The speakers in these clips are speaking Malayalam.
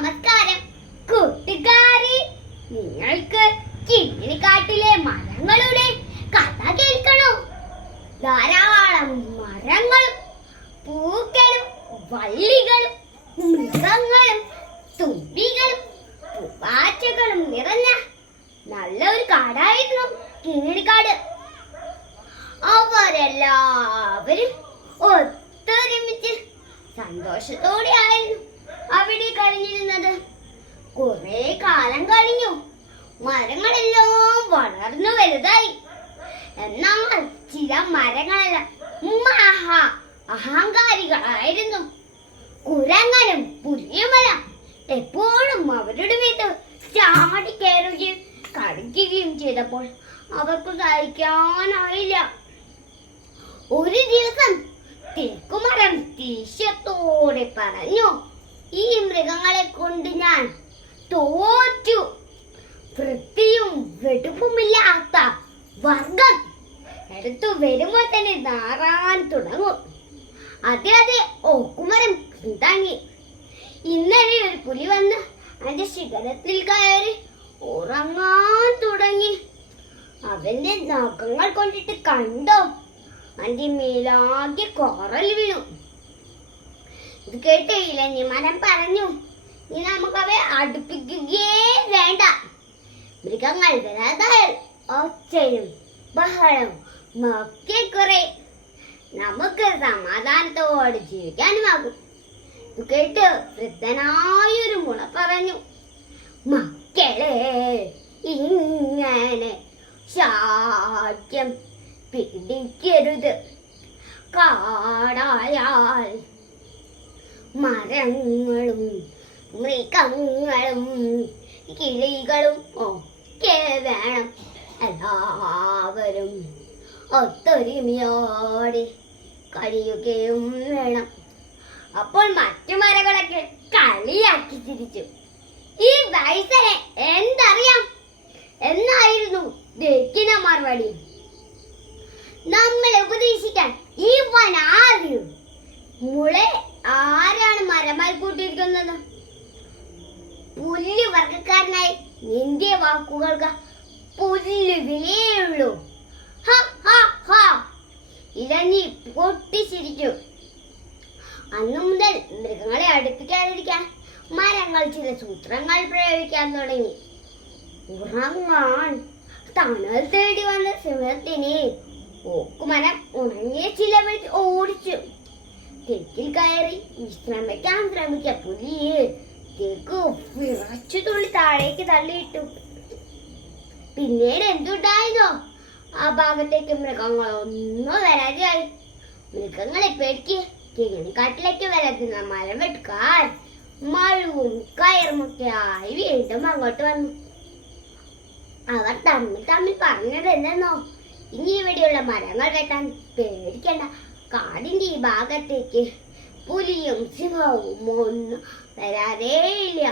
നമസ്കാരം കൂട്ടുകാരെ, നിങ്ങൾക്ക് കിങ്ങിണിക്കാട്ടിലെ മരങ്ങളുടെ കഥ കേൾക്കണോ? ധാരാളം മരങ്ങളും പൂക്കളും വള്ളികളും മൃഗങ്ങളും തുമ്പികളും പൂപ്പാറ്റകളും നിറഞ്ഞ നല്ലൊരു കാടായിരുന്നു കിങ്ങിണിക്കാട്. അവരെല്ലാവരും ഒത്തൊരുമിച്ച് സന്തോഷത്തോടെയായിരുന്നു അവിടെ കഴിഞ്ഞിരുന്നത്. കുറെ കാലം കഴിഞ്ഞു, മരങ്ങളെല്ലാം വളർന്നു വലുതായി. എന്നാൽ ചില മരങ്ങളെല്ലാം അഹങ്കാരികളായിരുന്നു. കുരങ്ങനും പുലിയുമെല്ലാം എപ്പോഴും അവരുടെ വീട്ടിൽ ചാടി കയറുകയും കടിക്കുകയും ചെയ്തപ്പോൾ അവർക്ക് സഹിക്കാനായില്ല. ഒരു ദിവസം തേക്കുമരം ദേഷ്യത്തോടെ പറഞ്ഞു, ഈ മൃഗങ്ങളെ കൊണ്ട് ഞാൻ തോറ്റു. വൃത്തിയും വെടുപ്പുമില്ലാത്ത വർഗം എടുത്തു വരുമ്പോൾ തന്നെ നാറാൻ തുടങ്ങും. അതെ ഓക്കുമരം പിന്താങ്ങി. ഇന്നലെ ഒരു പുലി വന്ന് അതിന്റെ ശിഖരത്തിൽ കയറി ഉറങ്ങാൻ തുടങ്ങി. അവന്റെ നഖങ്ങൾ കൊണ്ടിട്ട് കണ്ടോ, അതിന്റെ മേലാകെ കോറൽ വീണു. ഇത് കേട്ട് ഇലഞ്ഞിമരം പറഞ്ഞു, ഇനി നമുക്കവയെ അടുപ്പിക്കുകയേ വേണ്ട. മൃഗങ്ങൾ വരാതായാൽ ഒച്ചയും ബഹളവും ഒക്കെ കുറെ, നമുക്ക് സമാധാനത്തോടെ ജീവിക്കാനുമാകും. ഇത് കേട്ട് വൃദ്ധനായൊരു മുള പറഞ്ഞു, മക്കളെ, ഇങ്ങനെ ശാഠ്യം പിടിക്കരുത്. കാടായാൽ മരങ്ങളും മൃഗങ്ങളും കിളികളും ഒക്കെ വേണം. എല്ലാവരും ഒത്തൊരുമയോടെ കഴിയുകയും വേണം. അപ്പോൾ മറ്റു മരങ്ങളൊക്കെ കളിയാക്കി ചിരിച്ചു. ഈ വയസ്സനെ എന്തറിയാം എന്നായിരുന്നു ദക്കിന മറുപടി. നമ്മളെ ഉപദേശിക്കാൻ ഈ വനാദ്യം മുളെ ആരാണ് മരമായി കൂട്ടിയിരിക്കുന്നത്? പുല്ല് വർഗക്കാരനായി നിന്റെ വാക്കുകൾക്ക് പുല്ല് വിലയുള്ളൂ. ഇലഞ്ഞി പൊട്ടിച്ചിരിച്ചു. അന്നു മുതൽ മൃഗങ്ങളെ അടുപ്പിക്കാതിരിക്കാൻ മരങ്ങൾ ചില സൂത്രങ്ങൾ പ്രയോഗിക്കാൻ തുടങ്ങി. ഉറങ്ങാൻ തണൽ തേടി വന്ന സിംഹത്തിനെ ഓക്കുമരം ഉണങ്ങിയ ചില ഓടിച്ചു. തെക്കിൽ കയറി വിശ്രമിക്കാൻ ശ്രമിച്ച പുലിയെ തേക്ക് വിറച്ചു തുള്ളി താഴേക്ക് തള്ളിയിട്ടു. പിന്നീട് എന്തുണ്ടായിരുന്നോ, ആ ഭാഗത്തേക്ക് മൃഗങ്ങളൊന്നും വരാതെയായി. മൃഗങ്ങളെ പേടിക്ക് കിങ്ങിണിക്കാട്ടിലേക്ക് വരത്തുന്ന മരം വെട്ടുകാർ മഴവും കയറുമൊക്കെ ആയി വീണ്ടും അങ്ങോട്ട് വന്നു. അവർ തമ്മിൽ പറഞ്ഞത് എന്തെന്നോ, ഇനി ഇവിടെയുള്ള മരങ്ങൾ വെട്ടാൻ പേടിക്കണ്ട. കാടിന്റെ ഈ ഭാഗത്തേക്ക് പുലിയും സിംഹവും ഒന്നും വരാതേയില്ല.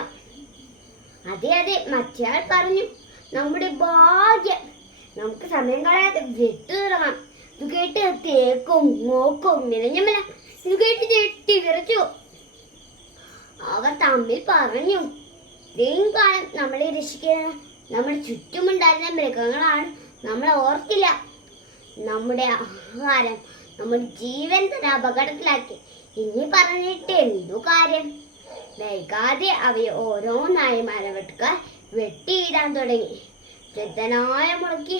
അതെ മറ്റയാൾ പറഞ്ഞു, നമ്മുടെ ഭാഗ്യം, നമുക്ക് സമയം കളയാതെ വെട്ടുറങ്ങാം. ഇത് കേട്ട് തേക്കും നോക്കും നിലഞ്ഞമല ഇത് കേട്ട് ഞെട്ടി വിറച്ചു. അവർ തമ്മിൽ പറഞ്ഞു, ഇത്രയും കാലം നമ്മളെ രക്ഷിക്കുന്ന നമ്മുടെ ചുറ്റുമുണ്ടായിരുന്ന മൃഗങ്ങളാണ് നമ്മളെ ഓർത്തില്ല. നമ്മുടെ ആഹാരം, നമ്മുടെ ജീവൻ തന്നെ അപകടത്തിലാക്കി. ഇനി പറഞ്ഞിട്ട് എന്തു കാര്യം? വൈകാതെ അവയെ ഓരോന്നായി മരവെട്ടുകാർ വെട്ടിയിടാൻ തുടങ്ങി. വൃദ്ധനായ മുളയ്ക്ക്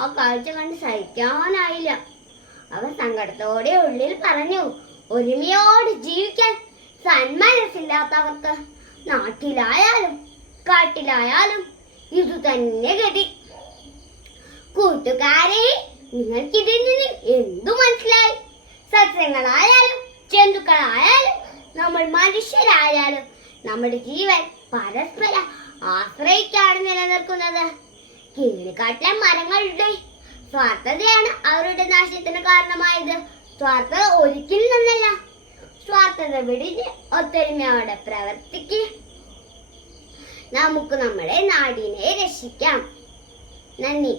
ആ കാഴ്ച കണ്ട് സഹിക്കാനായില്ല. അവർ സങ്കടത്തോടെ ഉള്ളിൽ പറഞ്ഞു, ഒരുമയോട് ജീവിക്കാൻ സന്മനസ്സില്ലാത്തവർക്ക് നാട്ടിലായാലും കാട്ടിലായാലും ഇതു തന്നെ ഗതി. കൂട്ടുകാരെ, നിങ്ങൾക്കിതിൽ നിന്ന് എന്തു മനസ്സിലായി? സസ്യങ്ങളായാലും ജന്തുക്കളായാലും നമ്മൾ മനുഷ്യരായാലും നമ്മുടെ ജീവൻ പരസ്പരം ആശ്രയിച്ചാണ് നിലനിൽക്കുന്നത്. കിങ്ങിണിക്കാട്ടിലെ മരങ്ങളുടെ സ്വാർത്ഥതയാണ് അവരുടെ നാശത്തിന് കാരണമായത്. സ്വാർത്ഥത ഒരിക്കലും നന്നല്ല. സ്വാർത്ഥത വെടിഞ്ഞ് ഒത്തൊരുമയോടെ പ്രവർത്തിക്ക്. നമുക്ക് നമ്മുടെ നാടിനെ രക്ഷിക്കാം. നന്ദി.